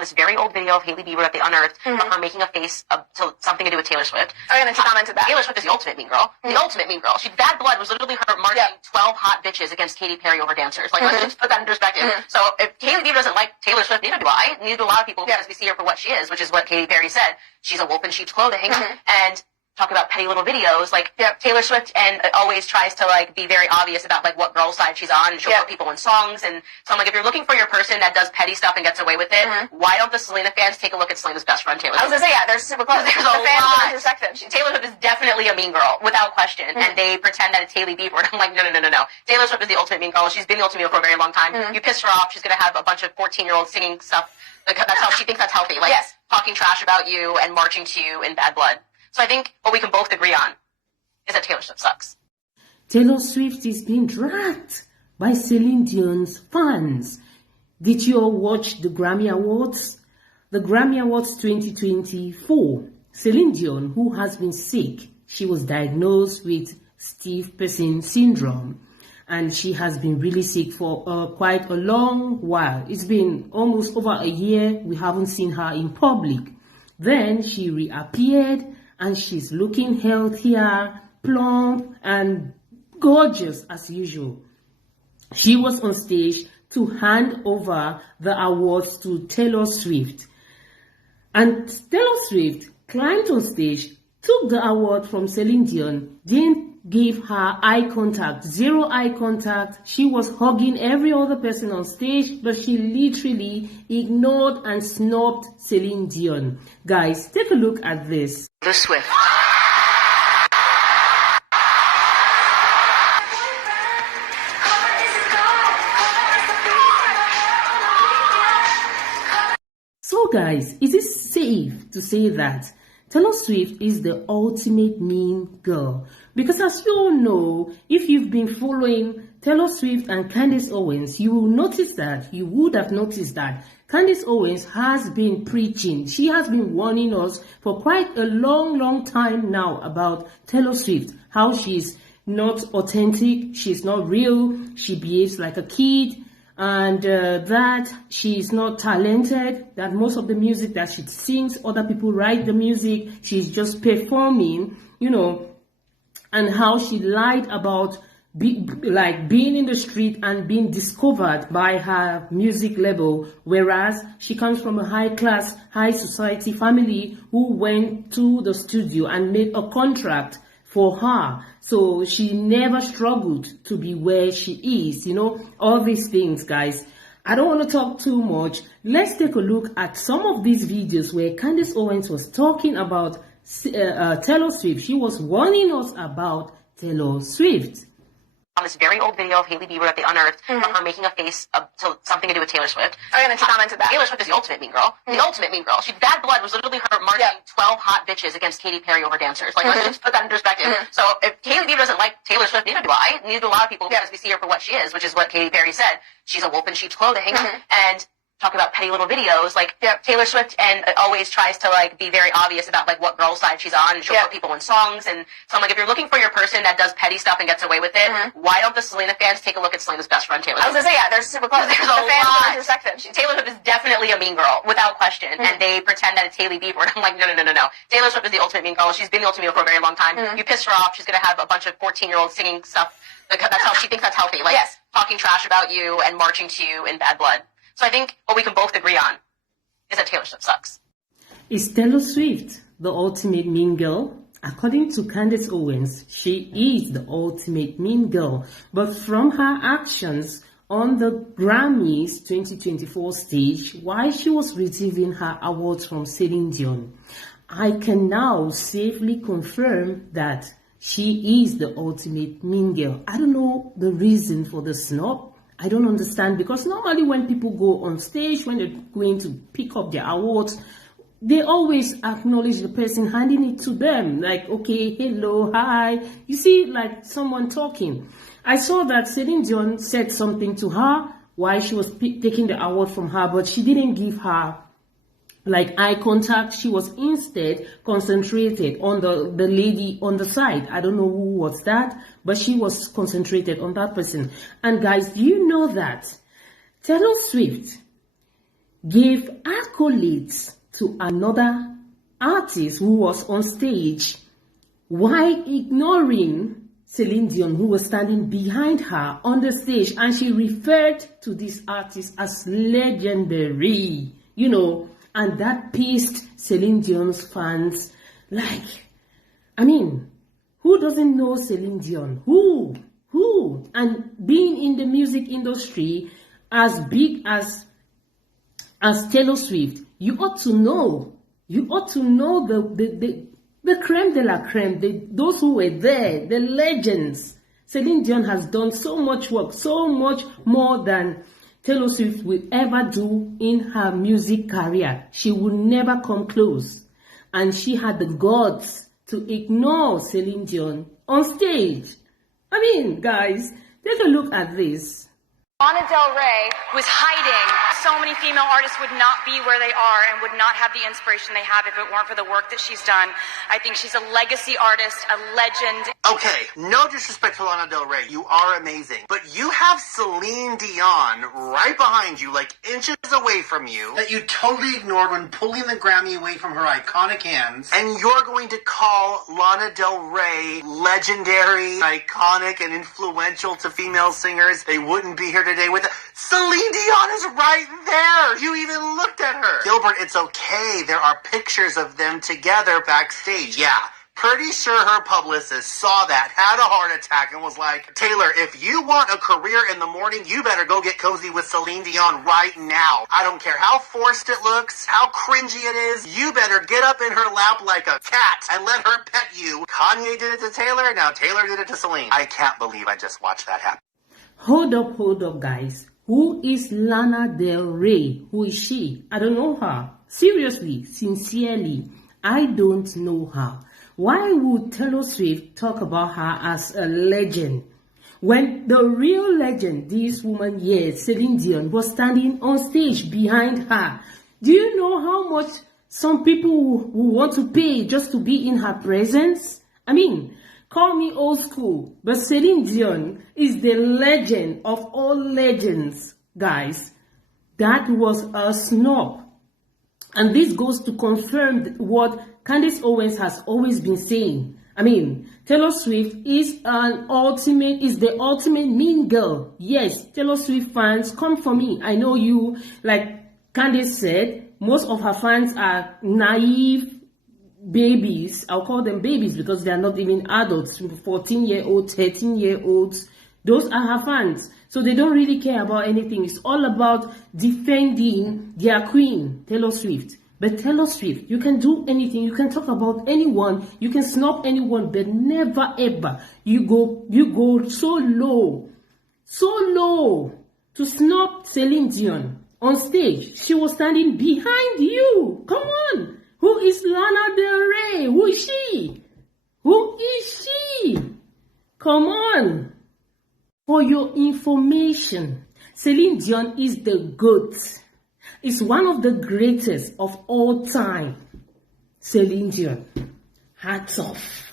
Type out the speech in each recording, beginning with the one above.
On this very old video of Hailey Bieber that they unearthed of her making a face to something to do with Taylor Swift. Oh, yeah, and she commented that. Taylor Swift is the ultimate mean girl. The ultimate mean girl. Bad Blood was literally her marching 12 hot bitches against Katy Perry over dancers. Like, let's just put that in perspective. So if Hailey Bieber doesn't like Taylor Swift, neither do I. Neither do a lot of people because we see her for what she is, which is what Katy Perry said. She's a wolf in sheep's clothing. And talk about petty little videos, like Taylor Swift and always tries to like be very obvious about like what girl side she's on, and she'll put people in songs. And so I'm like, if you're looking for your person that does petty stuff and gets away with it, why don't the Selena fans take a look at Selena's best friend Taylor Swift? I was gonna say, they're super close. There's the a fans lot. are intersected. Taylor Swift is definitely a mean girl, without question, and they pretend that it's Hailey Bieber. And I'm like, no. Taylor Swift is the ultimate mean girl. She's been the ultimate mean girl for a very long time. You piss her off, she's gonna have a bunch of 14-year-olds singing stuff. Like, that's how she thinks that's healthy. Like talking trash about you and marching to you in Bad Blood. So I think what we can both agree on is that Taylor Swift sucks. Taylor Swift is being dragged by Celine Dion's fans. Did you all watch the Grammy Awards? The Grammy Awards 2024. Celine Dion, who has been sick, she was diagnosed with stiff person syndrome. And she has been really sick for quite a long while. It's been almost over a year. We haven't seen her in public. Then she reappeared, and she's looking healthier, plump, and gorgeous as usual. She was on stage to hand over the awards to Taylor Swift. And Taylor Swift climbed on stage, took the award from Celine Dion, didn't give her eye contact, zero eye contact. She was hugging every other person on stage, but she literally ignored and snubbed Celine Dion. Guys, take a look at this. The Swift. So guys, is it safe to say that Taylor Swift is the ultimate mean girl? Because as you all know, if you've been following Taylor Swift and Candace Owens, you would have noticed that Candace Owens has been preaching. She has been warning us for quite a long time now about Taylor Swift, how she's not authentic, she's not real, she behaves like a kid, and that she's not talented, that most of the music that she sings, other people write the music, she's just performing, and how she lied about being in the street and being discovered by her music label, whereas she comes from a high-class, high-society family who went to the studio and made a contract for her. So she never struggled to be where she is, all these things, guys. I don't want to talk too much. Let's take a look at some of these videos where Candace Owens was talking about Taylor Swift. She was warning us about Taylor Swift. On this very old video of Hailey Bieber that they unearthed of her making a face to something to do with Taylor Swift. Oh, yeah, and she commented that. Taylor Swift is the ultimate mean girl. The ultimate mean girl. Bad Blood was literally her marching 12 hot bitches against Katy Perry over dancers. Like, let's just put that in perspective. So if Hailey Bieber doesn't like Taylor Swift, neither do I. Neither do a lot of people because we see her for what she is, which is what Katy Perry said. She's a wolf in sheep's clothing. And talk about petty little videos, like Taylor Swift and always tries to like be very obvious about like what girl side she's on, and she'll put people in songs. And so I'm like, if you're looking for your person that does petty stuff and gets away with it, why don't the Selena fans take a look at Selena's best friend Taylor Swift? I was gonna say, they're super close. There's the a fans lot. are intersected. Taylor Swift is definitely a mean girl, without question, and they pretend that it's Hailey Bieber. And I'm like, no. Taylor Swift is the ultimate mean girl. She's been the ultimate mean girl for a very long time. You piss her off, she's gonna have a bunch of 14-year-olds singing stuff. Like, that's how she thinks that's healthy. Like talking trash about you and marching to you in Bad Blood. So I think what we can both agree on is that Taylor Swift sucks. Is Taylor Swift the ultimate mean girl? According to Candace Owens, she is the ultimate mean girl. But from her actions on the Grammys 2024 stage, while she was receiving her awards from Celine Dion, I can now safely confirm that she is the ultimate mean girl. I don't know the reason for the snub. I don't understand, because normally when people go on stage, when they're going to pick up their awards, they always acknowledge the person handing it to them. Like, okay, hello, hi. You see, like someone talking. I saw that Celine Dion said something to her while she was taking the award from her, but she didn't give her like eye contact. She was instead concentrated on the lady on the side. I don't know who was that, but she was concentrated on that person. And guys, do you know that Taylor Swift gave accolades to another artist who was on stage while ignoring Celine Dion, who was standing behind her on the stage, and she referred to this artist as legendary, and that pissed Celine Dion's fans. Like, I mean, who doesn't know Celine Dion? Who? And being in the music industry as big as Taylor Swift, you ought to know. You ought to know the creme de la creme, those who were there, the legends. Celine Dion has done so much work, so much more than Taylor Swift will ever do in her music career. She will never come close. And she had the guts to ignore Celine Dion on stage. I mean, guys, take a look at this. Lana Del Rey was hiding. So many female artists would not be where they are and would not have the inspiration they have if it weren't for the work that she's done. I think she's a legacy artist, a legend. Okay, no disrespect to Lana Del Rey. You are amazing. But you have Celine Dion right behind you, like inches away from you, that you totally ignored when pulling the Grammy away from her iconic hands. And you're going to call Lana Del Rey legendary, iconic, and influential to female singers. They wouldn't be here today with it. Celine Dion is right there. You even looked at her. Gilbert, it's okay. There are pictures of them together backstage. Yeah. Pretty sure her publicist saw that, had a heart attack, and was like, Taylor, if you want a career in the morning, you better go get cozy with Celine Dion right now. I don't care how forced it looks, how cringy it is. You better get up in her lap like a cat and let her pet you. Kanye did it to Taylor, now Taylor did it to Celine. I can't believe I just watched that happen. Hold up, guys. Who is Lana Del Rey? Who is she? I don't know her. Seriously, sincerely, I don't know her. Why would Taylor Swift talk about her as a legend when the real legend, this woman, yes, Celine Dion, was standing on stage behind her? Do you know how much some people will want to pay just to be in her presence? I mean, call me old school, but Celine Dion is the legend of all legends, guys. That was a snub. And this goes to confirm what Candace Owens has always been saying. I mean, Taylor Swift is the ultimate mean girl. Yes, Taylor Swift fans, come for me. I know you, like Candace said, most of her fans are naive babies. I'll call them babies because they are not even adults, 14-year-olds, 13-year-olds. Those are her fans. So they don't really care about anything. It's all about defending their queen, Taylor Swift. But Taylor Swift, you can do anything. You can talk about anyone. You can snub anyone, but never ever you go so low to snub Celine Dion on stage. She was standing behind you. Come on. Who is Lana Del Rey? Who is she? Who is she? Come on. For your information, Celine Dion is the GOAT. It's one of the greatest of all time. Celine Dion. Hats off.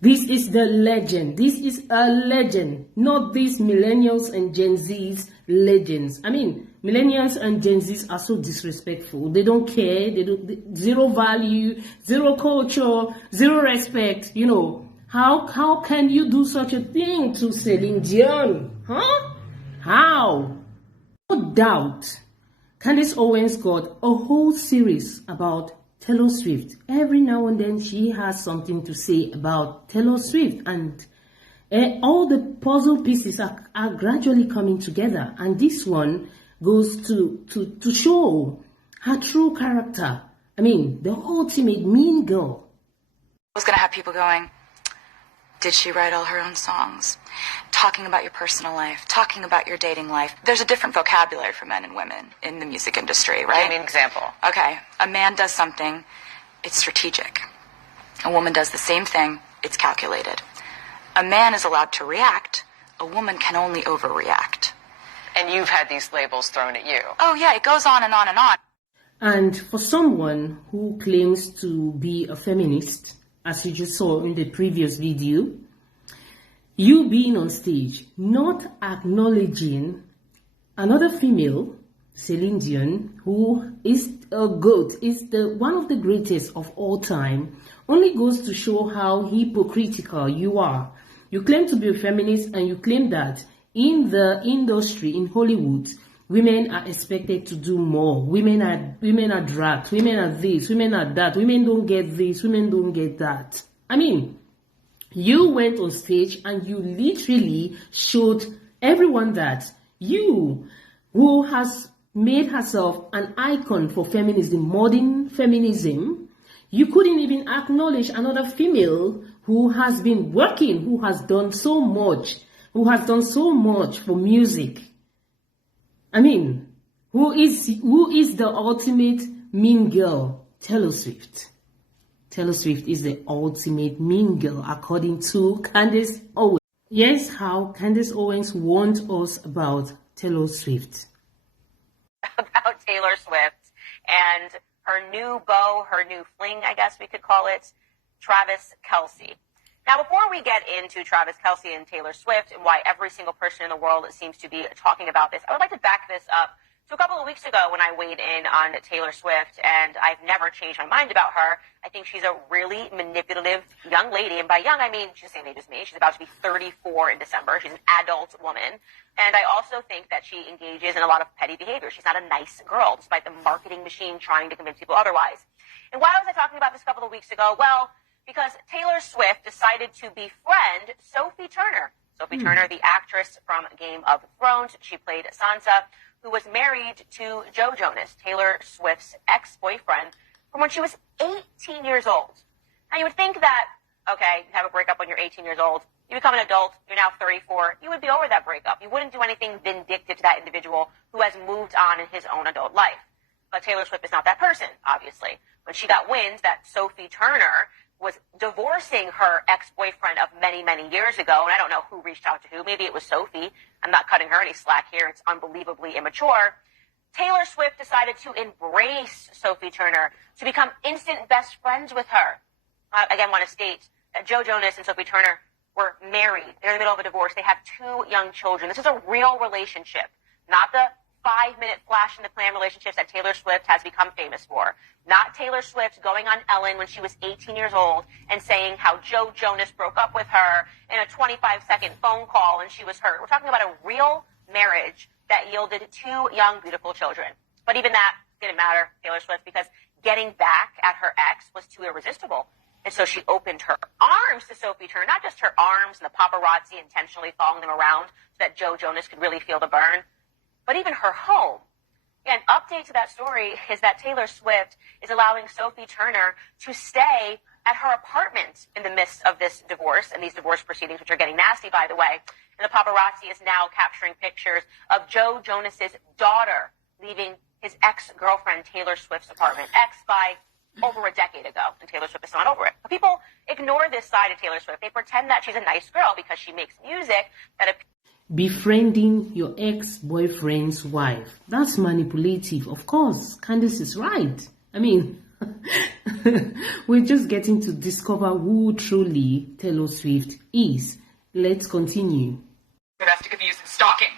This is the legend. This is a legend. Not these millennials and Gen Z's legends. I mean, millennials and Gen Z's are so disrespectful. They don't care. Zero value, zero culture, zero respect. How can you do such a thing to Celine Dion? Huh? How? No doubt, Candace Owens got a whole series about Taylor Swift. Every now and then she has something to say about Taylor Swift, and all the puzzle pieces are gradually coming together. And this one goes to show her true character. I mean, the ultimate mean girl. I was going to have people going, did she write all her own songs? Talking about your personal life, talking about your dating life. There's a different vocabulary for men and women in the music industry, right? Give me an example. Okay, a man does something, it's strategic. A woman does the same thing, it's calculated. A man is allowed to react, a woman can only overreact. And you've had these labels thrown at you. Oh yeah, it goes on and on and on. And for someone who claims to be a feminist, as you just saw in the previous video, you being on stage, not acknowledging another female Celine Dion, who is a goat, is one of the greatest of all time, only goes to show how hypocritical you are. You claim to be a feminist and you claim that in the industry, in Hollywood, women are expected to do more. Women are dragged. Women are this. Women are that. Women don't get this. Women don't get that. I mean, you went on stage and you literally showed everyone that you, who has made herself an icon for feminism, modern feminism, you couldn't even acknowledge another female who has been working, who has done so much for music. I mean, who is the ultimate mean girl? Taylor Swift. Taylor Swift is the ultimate mean girl, according to Candace Owens. Yes, how Candace Owens warned us about Taylor Swift. About Taylor Swift and her new beau, her new fling, I guess we could call it, Travis Kelce. Now, before we get into Travis Kelce and Taylor Swift and why every single person in the world seems to be talking about this, I would like to back this up to a couple of weeks ago when I weighed in on Taylor Swift, and I've never changed my mind about her. I think she's a really manipulative young lady, and by young, I mean she's the same age as me. She's about to be 34 in December. She's an adult woman, and I also think that she engages in a lot of petty behavior. She's not a nice girl, despite the marketing machine trying to convince people otherwise. And why was I talking about this a couple of weeks ago? Well, because Taylor Swift decided to befriend Sophie Turner. Sophie Turner, the actress from Game of Thrones. She played Sansa, who was married to Joe Jonas, Taylor Swift's ex-boyfriend, from when she was 18 years old. Now, you would think that, okay, you have a breakup when you're 18 years old, you become an adult, you're now 34, you would be over that breakup. You wouldn't do anything vindictive to that individual who has moved on in his own adult life. But Taylor Swift is not that person, obviously. When she got wind that Sophie Turner was divorcing her ex-boyfriend of many, many years ago, and I don't know who reached out to who. Maybe it was Sophie. I'm not cutting her any slack here. It's unbelievably immature. Taylor Swift decided to embrace Sophie Turner, to become instant best friends with her. Again, want to state that Joe Jonas and Sophie Turner were married. They're in the middle of a divorce. They have 2 young children. This is a real relationship, not the 5-minute flash in the pan relationships that Taylor Swift has become famous for. Not Taylor Swift going on Ellen when she was 18 years old and saying how Joe Jonas broke up with her in a 25-second phone call and she was hurt. We're talking about a real marriage that yielded 2 young, beautiful children. But even that didn't matter, Taylor Swift, because getting back at her ex was too irresistible. And so she opened her arms to Sophie Turner, not just her arms and the paparazzi intentionally following them around so that Joe Jonas could really feel the burn, but even her home. An update to that story is that Taylor Swift is allowing Sophie Turner to stay at her apartment in the midst of this divorce and these divorce proceedings, which are getting nasty, by the way. And the paparazzi is now capturing pictures of Joe Jonas's daughter leaving his ex-girlfriend Taylor Swift's apartment, ex by over a decade ago, and Taylor Swift is not over it. But people ignore this side of Taylor Swift. They pretend that she's a nice girl because she makes music that Befriending your ex-boyfriend's wife. That's manipulative. Of course, Candace is right. I mean, we're just getting to discover who truly Taylor Swift is. Let's continue. Domestic abuse and stalking.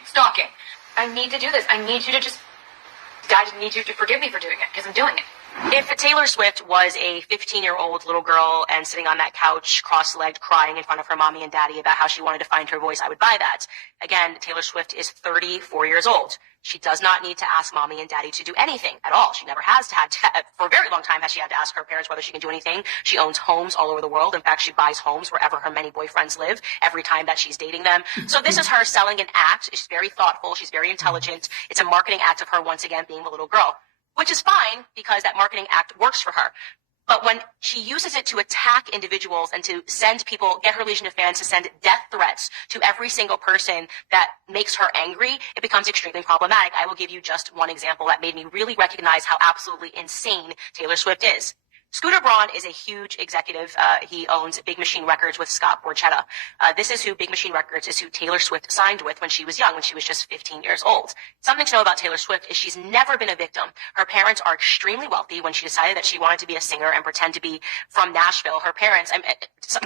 I need to do this. I need you to forgive me for doing it, because I'm doing it. If Taylor Swift was a 15-year-old little girl and sitting on that couch, cross-legged, crying in front of her mommy and daddy about how she wanted to find her voice, I would buy that. Again, Taylor Swift is 34 years old. She does not need to ask mommy and daddy to do anything at all. She never has had to, for a very long time has she had to ask her parents whether she can do anything. She owns homes all over the world. In fact, she buys homes wherever her many boyfriends live every time that she's dating them. So this is her selling an act. She's very thoughtful. She's very intelligent. It's a marketing act of her once again being a little girl, which is fine because that marketing act works for her. But when she uses it to attack individuals and to send people, get her legion of fans to send death threats to every single person that makes her angry, it becomes extremely problematic. I will give you just one example that made me really recognize how absolutely insane Taylor Swift is. Scooter Braun is a huge executive. He owns Big Machine Records with Scott Borchetta. This is who Big Machine Records is who Taylor Swift signed with when she was young, when she was just 15 years old. Something to know about Taylor Swift is she's never been a victim. Her parents are extremely wealthy. When she decided that she wanted to be a singer and pretend to be from Nashville, her parents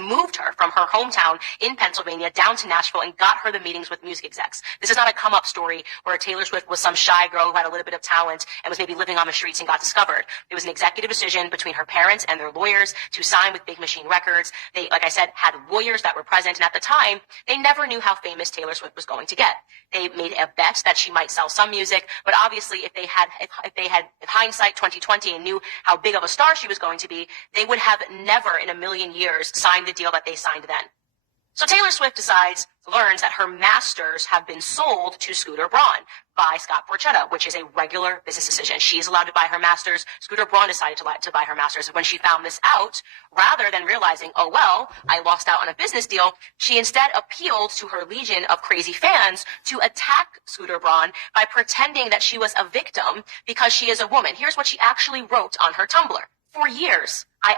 moved her from her hometown in Pennsylvania down to Nashville and got her the meetings with music execs. This is not a come-up story where Taylor Swift was some shy girl who had a little bit of talent and was maybe living on the streets and got discovered. It was an executive decision between her parents and their lawyers to sign with Big Machine Records. They, like I said, had lawyers that were present, and at the time, they never knew how famous Taylor Swift was going to get. They made a bet that she might sell some music, but obviously if hindsight 2020 and knew how big of a star she was going to be, they would have never in a million years signed the deal that they signed then. So Taylor Swift learns that her masters have been sold to Scooter Braun by Scott Borchetta, which is a regular business decision. She is allowed to buy her masters. Scooter Braun decided to buy her masters. When she found this out, rather than realizing, oh, well, I lost out on a business deal, she instead appealed to her legion of crazy fans to attack Scooter Braun by pretending that she was a victim because she is a woman. Here's what she actually wrote on her Tumblr. For years, I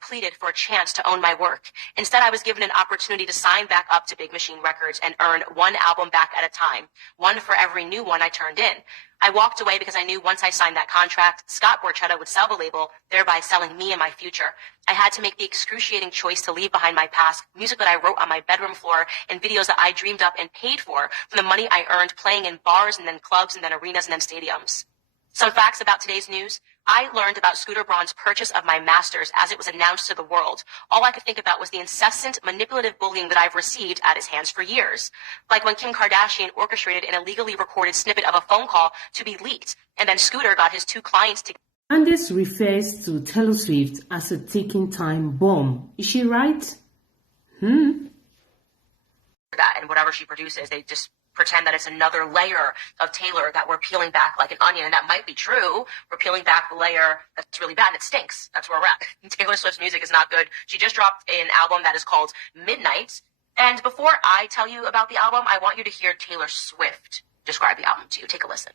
pleaded for a chance to own my work. Instead, I was given an opportunity to sign back up to Big Machine Records and earn one album back at a time, one for every new one I turned in. I walked away because I knew once I signed that contract, Scott Borchetta would sell the label, thereby selling me and my future. I had to make the excruciating choice to leave behind my past, music that I wrote on my bedroom floor, and videos that I dreamed up and paid for from the money I earned playing in bars and then clubs and then arenas and then stadiums. Some facts about today's news. I learned about Scooter Braun's purchase of my masters as it was announced to the world. All I could think about was the incessant manipulative bullying that I've received at his hands for years. Like when Kim Kardashian orchestrated an illegally recorded snippet of a phone call to be leaked, and then Scooter got his two clients to... Candace refers to Taylor Swift as a ticking time bomb. Is she right? That and whatever she produces, they just pretend that it's another layer of Taylor that we're peeling back like an onion, and that might be true. We're peeling back the layer that's really bad, and it stinks. That's where we're at. Taylor Swift's music is not good. She just dropped an album that is called Midnight, and before I tell you about the album, I want you to hear Taylor Swift describe the album to you. Take a listen.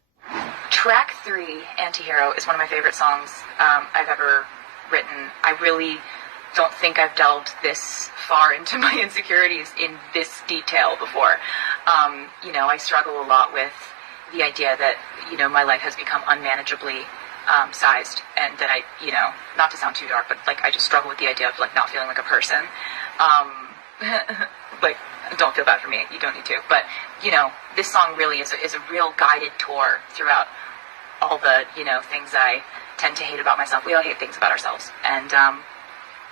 Track 3, Antihero, is one of my favorite songs I've ever written. I really don't think I've delved this far into my insecurities in this detail before. I struggle a lot with the idea that, my life has become unmanageably sized, and that I, not to sound too dark, but I just struggle with the idea of not feeling like a person. Don't feel bad for me. You don't need to. But, this song really is a real guided tour throughout all the, things I tend to hate about myself. We all hate things about ourselves.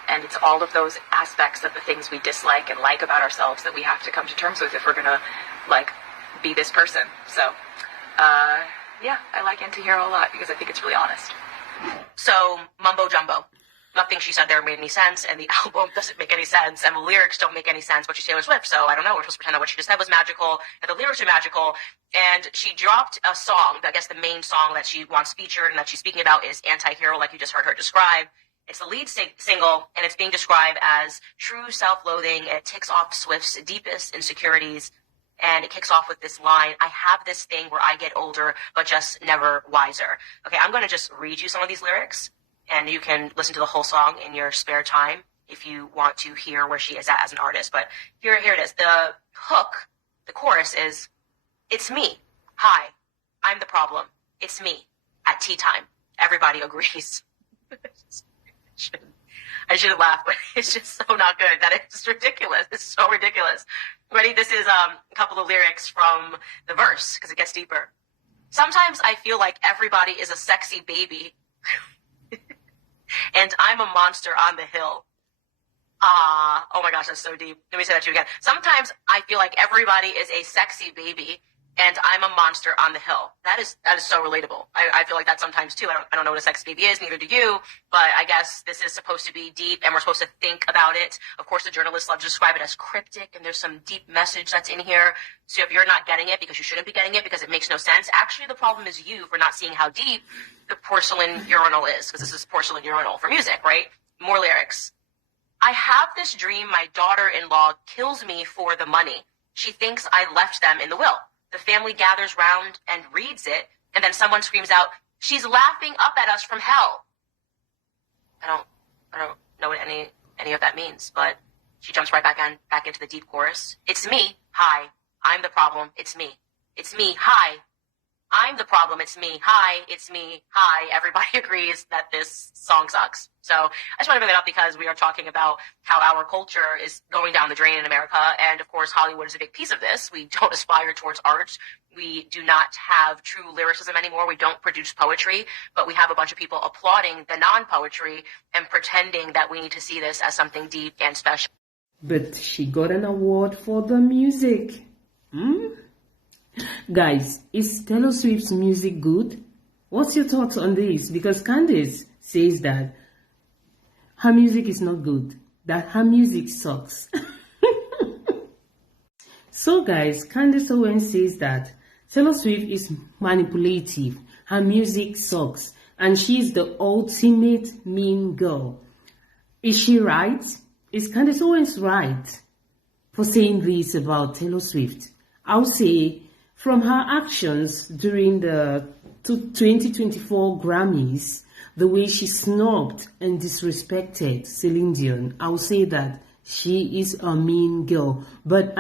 And it's all of those aspects of the things we dislike and like about ourselves that we have to come to terms with if we're going to, be this person. So, yeah, I like Antihero a lot because I think it's really honest. So, mumbo jumbo. Nothing she said there made any sense, and the album doesn't make any sense, and the lyrics don't make any sense, but she's Taylor Swift, so I don't know. We're supposed to pretend that what she just said was magical, and the lyrics are magical, and she dropped a song. I guess the main song that she wants featured and that she's speaking about is Anti-Hero, like you just heard her describe. It's the lead single, and it's being described as true self-loathing. It ticks off Swift's deepest insecurities, and it kicks off with this line, I have this thing where I get older, but just never wiser. Okay, I'm going to just read you some of these lyrics, and you can listen to the whole song in your spare time if you want to hear where she is at as an artist. But here it is. The hook, the chorus is, it's me. Hi, I'm the problem. It's me. At tea time. Everybody agrees. I should have laughed, but it's just so not good. That is ridiculous. It's so ridiculous. Ready? This is a couple of lyrics from the verse, because it gets deeper. Sometimes I feel like everybody is a sexy baby, and I'm a monster on the hill. Oh my gosh, that's so deep. Let me say that to you again. Sometimes I feel like everybody is a sexy baby, and I'm a monster on the hill. That is so relatable. I feel like that sometimes too. I don't know what a sex baby is, neither do you, but I guess this is supposed to be deep, and we're supposed to think about it. Of course, the journalists love to describe it as cryptic, and there's some deep message that's in here. So if you're not getting it because you shouldn't be getting it because it makes no sense, actually the problem is you for not seeing how deep the porcelain urinal is, because this is porcelain urinal for music, right? More lyrics. I have this dream my daughter-in-law kills me for the money. She thinks I left them in the will. The family gathers round and reads it, and then someone screams out, she's laughing up at us from hell. I don't I don't know what any of that means, but she jumps right back into the deep chorus. It's me. Hi. I'm the problem. It's me. It's me. Hi. I'm the problem. It's me. Hi. It's me. Hi. Everybody agrees that this song sucks. So I just want to bring it up because we are talking about how our culture is going down the drain in America. And of course, Hollywood is a big piece of this. We don't aspire towards art. We do not have true lyricism anymore. We don't produce poetry, but we have a bunch of people applauding the non-poetry and pretending that we need to see this as something deep and special. But she got an award for the music. Guys, is Taylor Swift's music good? What's your thoughts on this? Because Candace says that her music is not good, that her music sucks. So guys, Candace Owens says that Taylor Swift is manipulative, her music sucks, and she's the ultimate mean girl. Is she right? Is Candace Owens right for saying this about Taylor Swift? I'll say from her actions during the 2024 Grammys, the way she snubbed and disrespected Celine Dion, I'll say that she is a mean girl. But